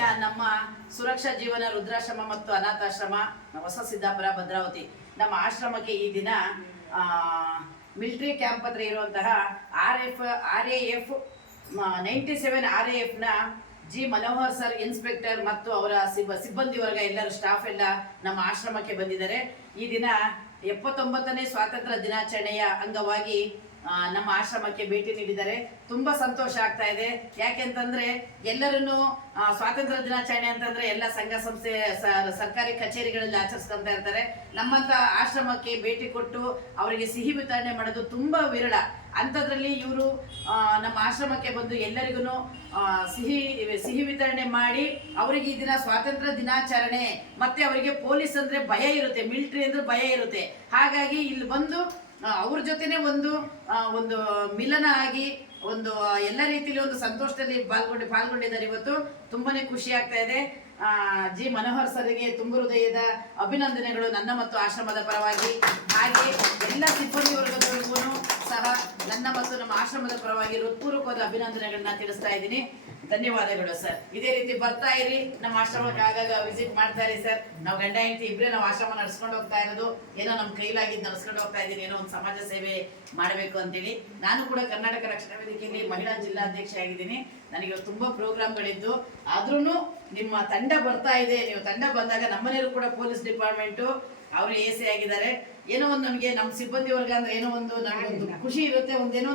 ದಿನ ನಮ್ಮ ಸುರಕ್ಷಾ ಜೀವನ ವೃದ್ಧಾಶ್ರಮ ಮತ್ತು ಅನಾಥಾಶ್ರಮ ಹೊಸ ಸಿದ್ದಾಪುರ ಭದ್ರಾವತಿ ನಮ್ಮ ಆಶ್ರಮಕ್ಕೆ ಈ ದಿನ ಮಿಲಿಟರಿ ಕ್ಯಾಂಪ್ ಹತ್ರ ಇರುವಂತಹ RAF 97 RAF ನ ಜಿ ಮನೋಹರ್ ಸರ್ ಇನ್ಸ್ಪೆಕ್ಟರ್ ಮತ್ತು ಅವರ ಸಿಬ್ಬಂದಿ ವರ್ಗ ಎಲ್ಲರೂ ಸ್ಟಾಫ್ ಎಲ್ಲ ನಮ್ಮ ಆಶ್ರಮಕ್ಕೆ ಬಂದಿದ್ದಾರೆ. ಈ ದಿನ 79ನೇ ಸ್ವಾತಂತ್ರ್ಯ ದಿನಾಚರಣೆಯ ಅಂಗವಾಗಿ ನಮ್ಮ ಆಶ್ರಮಕ್ಕೆ ಭೇಟಿ ನೀಡಿದ್ದಾರೆ. ತುಂಬಾ ಸಂತೋಷ ಆಗ್ತಾ ಇದೆ. ಯಾಕೆಂತಂದ್ರೆ ಎಲ್ಲರನ್ನು ಸ್ವಾತಂತ್ರ್ಯ ದಿನಾಚರಣೆ ಅಂತಂದ್ರೆ ಎಲ್ಲ ಸಂಘ ಸಂಸ್ಥೆ ಸರ್ಕಾರಿ ಕಚೇರಿಗಳಲ್ಲಿ ಆಚರಿಸ್ಕೊಂತ ಇರ್ತಾರೆ. ನಮ್ಮಂತ ಆಶ್ರಮಕ್ಕೆ ಭೇಟಿ ಕೊಟ್ಟು ಅವರಿಗೆ ಸಿಹಿ ವಿತರಣೆ ಮಾಡೋದು ತುಂಬಾ ವಿರಳ. ಅಂಥದ್ರಲ್ಲಿ ಇವರು ನಮ್ಮ ಆಶ್ರಮಕ್ಕೆ ಬಂದು ಎಲ್ಲರಿಗೂ ಸಿಹಿ ವಿತರಣೆ ಮಾಡಿ ಅವರಿಗೆ ಈ ದಿನ ಸ್ವಾತಂತ್ರ್ಯ ದಿನಾಚರಣೆ ಮತ್ತೆ ಅವರಿಗೆ ಪೊಲೀಸ್ ಅಂದ್ರೆ ಭಯ ಇರುತ್ತೆ, ಮಿಲಿಟರಿ ಅಂದ್ರೆ ಭಯ ಇರುತ್ತೆ. ಹಾಗಾಗಿ ಇಲ್ಲಿ ಬಂದು ಅವ್ರ ಜೊತೆನೆ ಒಂದು ಮಿಲನ ಆಗಿ ಒಂದು ಎಲ್ಲ ರೀತಿಯಲ್ಲಿ ಒಂದು ಸಂತೋಷದಲ್ಲಿ ಪಾಲ್ಗೊಂಡಿದ್ದಾರೆ. ಇವತ್ತು ತುಂಬಾನೇ ಖುಷಿ ಆಗ್ತಾ ಇದೆ. ಜಿ ಮನೋಹರ್ ಸರ್ಗೆ ತುಂಬ ಹೃದಯದ ಅಭಿನಂದನೆಗಳು ನನ್ನ ಮತ್ತು ಆಶ್ರಮದ ಪರವಾಗಿ. ಹಾಗೆ ಎಲ್ಲ ಸಿಬ್ಬಂದಿ ವರ್ಗದವರಿಗೂ ಸಹ ನನ್ನ ಮತ್ತು ನಮ್ಮ ಆಶ್ರಮದ ಪರವಾಗಿ ಹೃತ್ಪೂರ್ವಕವಾದ ಅಭಿನಂದನೆಗಳನ್ನ ತಿಳಿಸ್ತಾ ಇದ್ದೀನಿ. ಧನ್ಯವಾದಗಳು ಸರ್. ಇದೇ ರೀತಿ ಬರ್ತಾ ಇರಿ, ನಮ್ಮ ಆಶ್ರಮಕ್ಕೆ ಆಗಾಗ ವಿಸಿಟ್ ಮಾಡ್ತಾ ಇರಿ ಸರ್. ನಾವು ಗಂಡ ಹೆಂಡತಿ ಇಬ್ಬರೇ ನಾವು ಆಶ್ರಮ ನಡ್ಸ್ಕೊಂಡು ಹೋಗ್ತಾ ಇರೋದು. ಏನೋ ನಮ್ಮ ಕೈಲಾಗಿದ್ದು ನಡ್ಸ್ಕೊಂಡು ಹೋಗ್ತಾ ಇದ್ದೀನಿ, ಏನೋ ಒಂದು ಸಮಾಜ ಸೇವೆ ಮಾಡಬೇಕು ಅಂತೇಳಿ. ನಾನು ಕೂಡ ಕರ್ನಾಟಕ ರಕ್ಷಣಾ ವೇದಿಕೆಯಲ್ಲಿ ಮಹಿಳಾ ಜಿಲ್ಲಾಧ್ಯಕ್ಷ ಆಗಿದ್ದೀನಿ. ನನಗೆ ತುಂಬಾ ಪ್ರೋಗ್ರಾಮ್ಗಳಿದ್ದು, ಆದ್ರೂ ನಿಮ್ಮ ತಂಡ ಬರ್ತಾ ಇದೆ. ನೀವು ತಂಡ ಬಂದಾಗ ನಮ್ಮನೆಯವರು ಕೂಡ ಪೊಲೀಸ್ ಡಿಪಾರ್ಟ್ಮೆಂಟು ಅವರು AC ಆಗಿದ್ದಾರೆ. ಏನೋ ಒಂದು ನಮಗೆ ನಮ್ಮ ಸಿಬ್ಬಂದಿ ವರ್ಗ ಅಂದ್ರೆ ಏನೋ ಒಂದು ನಮಗೊಂದು ಖುಷಿ ಇರುತ್ತೆ. ಒಂದೇನೋ